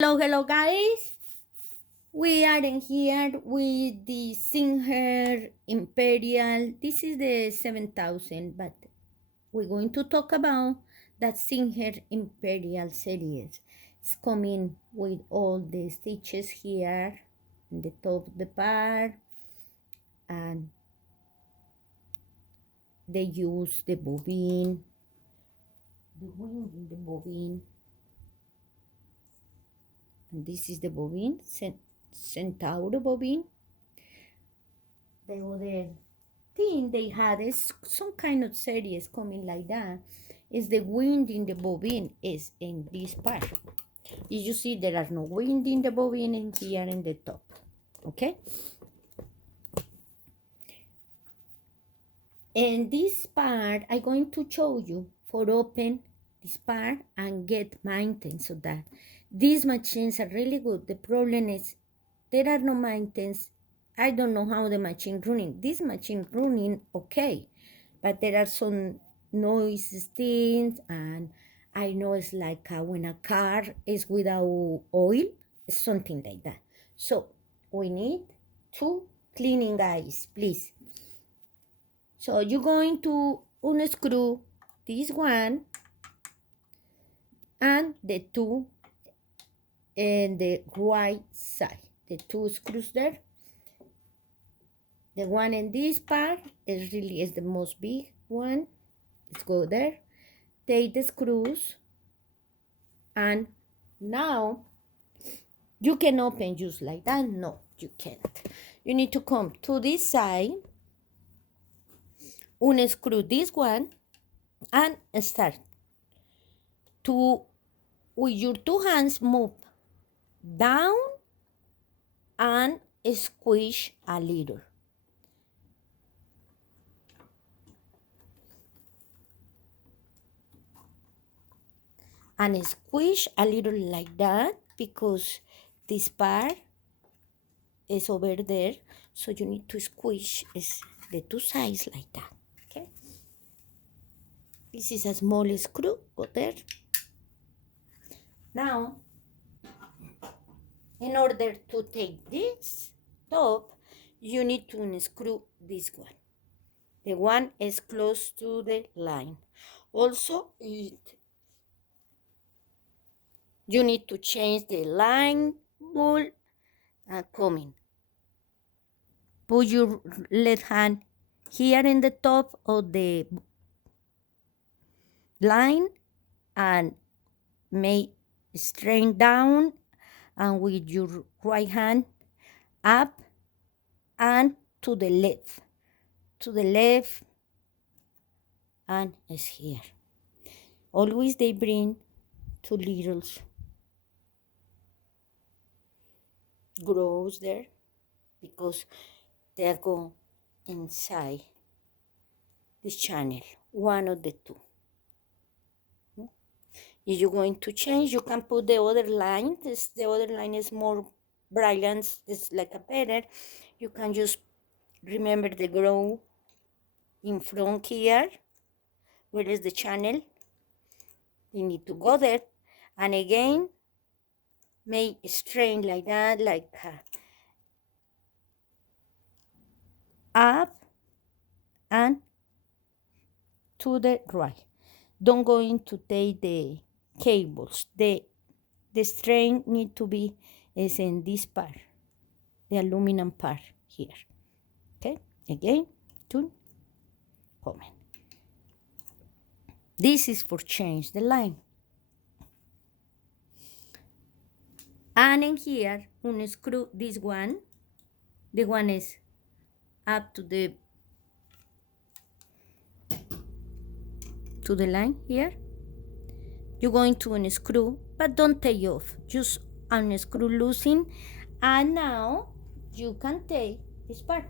Hello guys. We are in here with the Singer Imperial. This is the 7000, but we're going to talk about that Singer Imperial series. It's coming with all the stitches here in the top of the part, and they use the bobbin, the wind in the bobbin, and this is the bobbin, Centauro bobbin. The other thing they had is some kind of series coming like that is the wind in the bobbin is in this part. You see there are no wind in the bobbin in here in the top. Okay, and this part I'm going to show you for open this part and get maintenance, so that these machines are really good. The problem is there are no maintenance. I don't know how the machine running. This machine running okay, but there are some noise things, and I know it's like when a car is without oil, something like that. So we need two cleaning guys, please. So you're going to unscrew this one and the two in the right side, the two screws there. The one in this part is the most big one. Let's go there. Take the screws, and now you can open just like that. No, you can't. You need to come to this side, unscrew this one, and start to, with your two hands, move down and squish a little. And squish a little like that, because this part is over there, so you need to squish the two sides like that. Okay, this is a small screw, go there. Now, in order to take this top, you need to unscrew this one. The one is close to the line. Also, you need to change the line ball coming. Put your left hand here in the top of the line and make straight down, and with your right hand up and to the left, and it's here. Always they bring two little grooves there, because they go inside this channel, one of the two. If you're going to change, you can put the other line. The other line is more brilliant, it's like a better. You can just remember the groove in front here, where is the channel. You need to go there, and again make straight like that, like up and to the right. Don't go into take the cables. The strain need to be is in this part, the aluminum part here. Okay, again, to comment. This is for change the line. And in here, unscrew this one. The one is up to the line here. You're going to unscrew, but don't take off. Just unscrew loosen, and now you can take this part.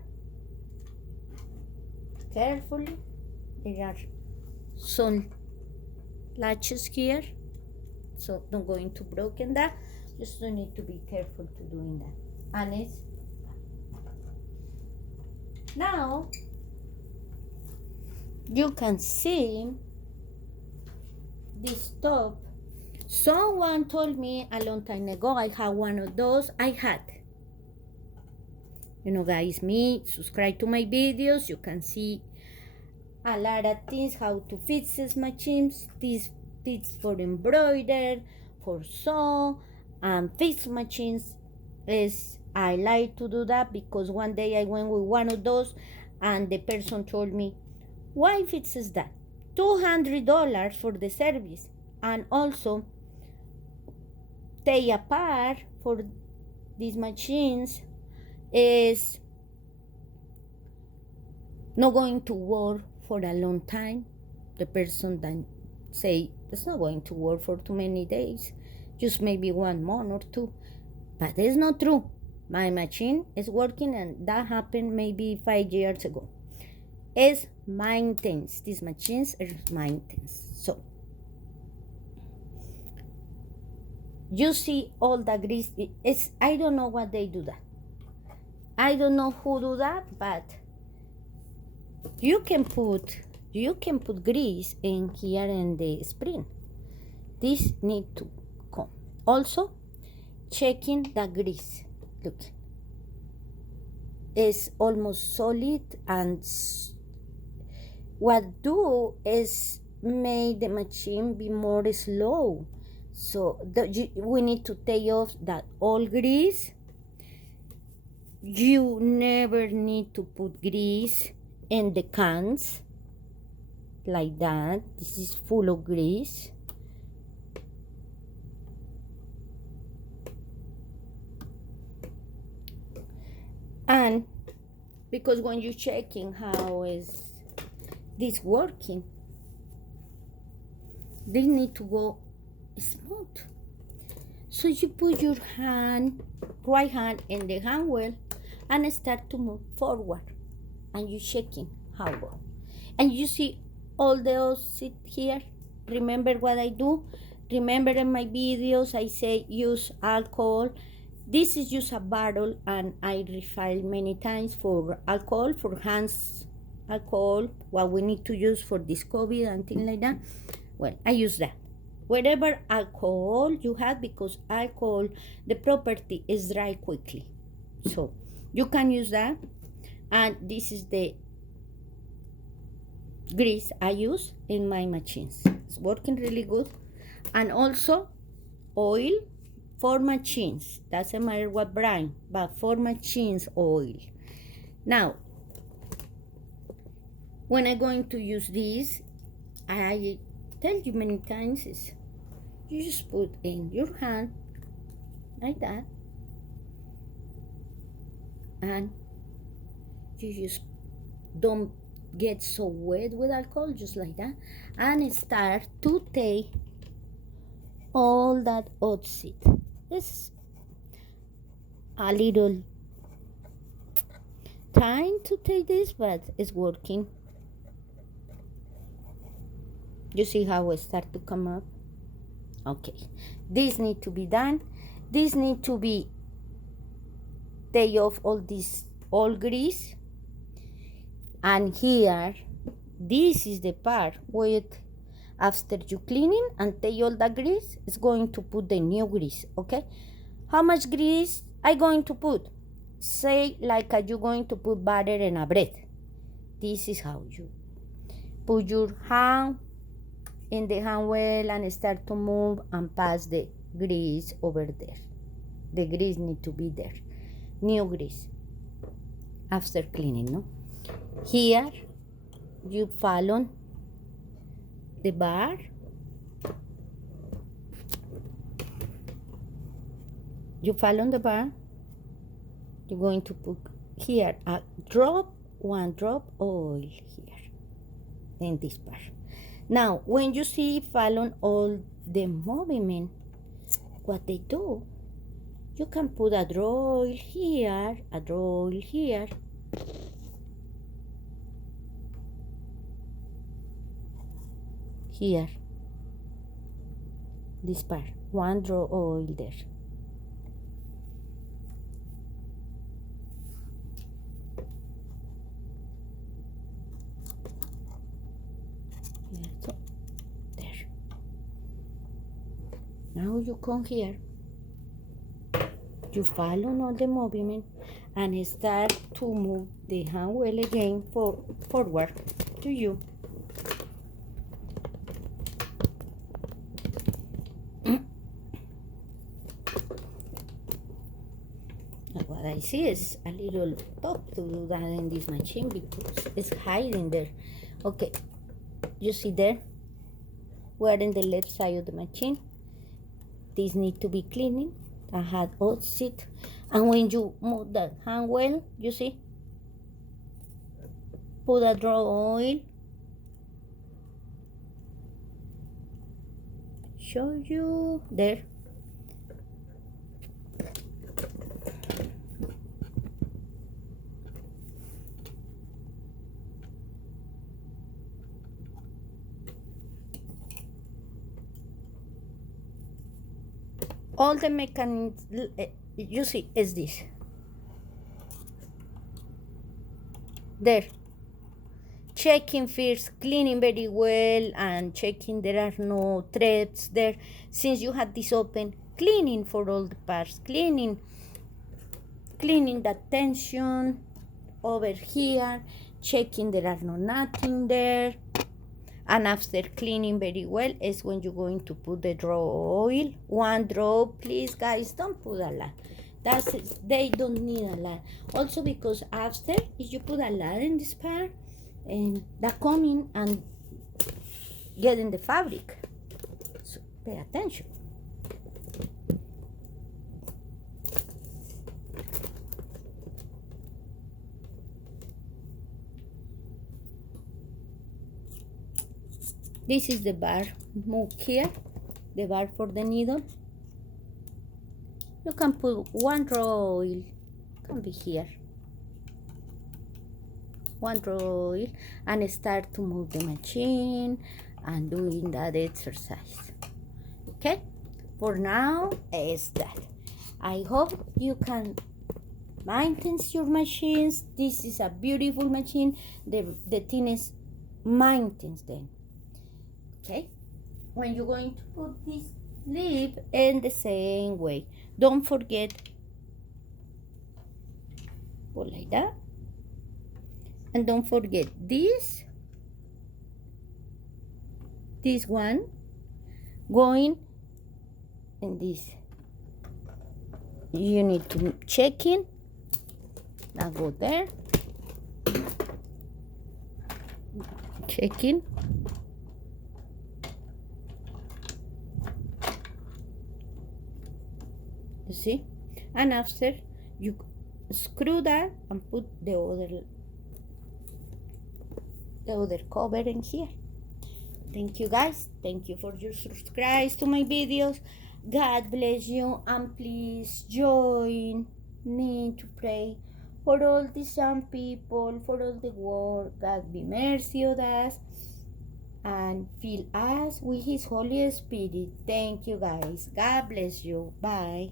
Carefully. There are some latches here, so don't go into broken that. Just don't need to be careful to doing that. And it's now you can see this top Someone told me a long time ago I had one of those. I had. Guys, me, subscribe to my videos. You can see a lot of things, how to fix these machines. These tips for embroider, for sew, and fix machines. I like to do that because one day I went with one of those and the person told me, why fixes that? $200 for the service, and also take apart for these machines is not going to work for a long time. The person then say it's not going to work for too many days, just maybe 1 month or two. But it's not true. My machine is working, and that happened maybe 5 years ago. It's maintenance. These machines are maintenance. So you see all the grease. I don't know what they do that. I don't know who do that, but you can put grease in here in the spring. This need to come. Also, checking the grease. Look, it's almost solid, and what do is make the machine be more slow. So we need to take off that old grease. You never need to put grease in the cans like that. This is full of grease. And because when you're checking how is this working, they need to go smooth. So you put your right hand in the hand wheel and start to move forward, and you're checking how well. And you see all those sit here. Remember what I do? Remember in my videos I say use alcohol. This is just a bottle, and I refill many times for alcohol, for hands alcohol, what we need to use for this COVID and things like that. Well, I use that. Whatever alcohol you have, because alcohol, the property is dry quickly. So you can use that. And this is the grease I use in my machines. It's working really good. And also oil for machines. Doesn't matter what brand, but for machines, oil. Now, when I'm going to use this, I tell you many times, is you just put in your hand like that, and you just don't get so wet with alcohol, just like that, and start to take all that oxide. It's a little time to take this, but it's working. You see how it start to come up? Okay, this need to be done. This need to be take off all this old grease. And here, this is the part where after you cleaning and take all the grease, it's going to put the new grease, okay? How much grease I going to put? Say like you're going to put butter in a bread. This is how you put your hand in the hand wheel and start to move and pass the grease over there. The grease need to be there. New grease after cleaning, no? Here you follow the bar. You follow the bar. You're going to put here a drop, 1 drop oil here in this part. Now, when you see follow all the movement, what they do, you can put a drop oil here, a drop oil here. Here, this part, 1 drop oil there. So, there. Now you come here, you follow all the movement and start to move the hand well again forward to you. What I see is a little tough to do that in this machine because it's hiding there. Okay, you see there? We're in the left side of the machine. This need to be cleaning. I had all sit. And when you move that hand well, you see? Put a drop of oil. Show you there. All the mechanisms, you see, is this. There. Checking first, cleaning very well, and checking there are no threads there. Since you had this open, cleaning for all the parts, cleaning that tension over here, checking there are no nothing there. And after cleaning very well is when you're going to put the drop oil. One drop, please, guys, don't put a lot. That's it. They don't need a lot. Also because after, if you put a lot in this part, that come in and get in the fabric. So pay attention. This is the bar move here, the bar for the needle. You can put one drop oil, can be here. One drop oil and start to move the machine and doing that exercise. Okay, for now is that. I hope you can maintain your machines. This is a beautiful machine. The thing is maintains them. Okay, when you're going to put this leaf in the same way, don't forget, go like that, and don't forget this one going in this. You need to check in. Now go there, check in. You see? And after you screw that and put the other cover in here. Thank you, guys. Thank you for your subscribe to my videos. God bless you, and please join me to pray for all these young people, for all the world. God be mercy on us and fill us with His Holy Spirit. Thank you, guys. God bless you. Bye.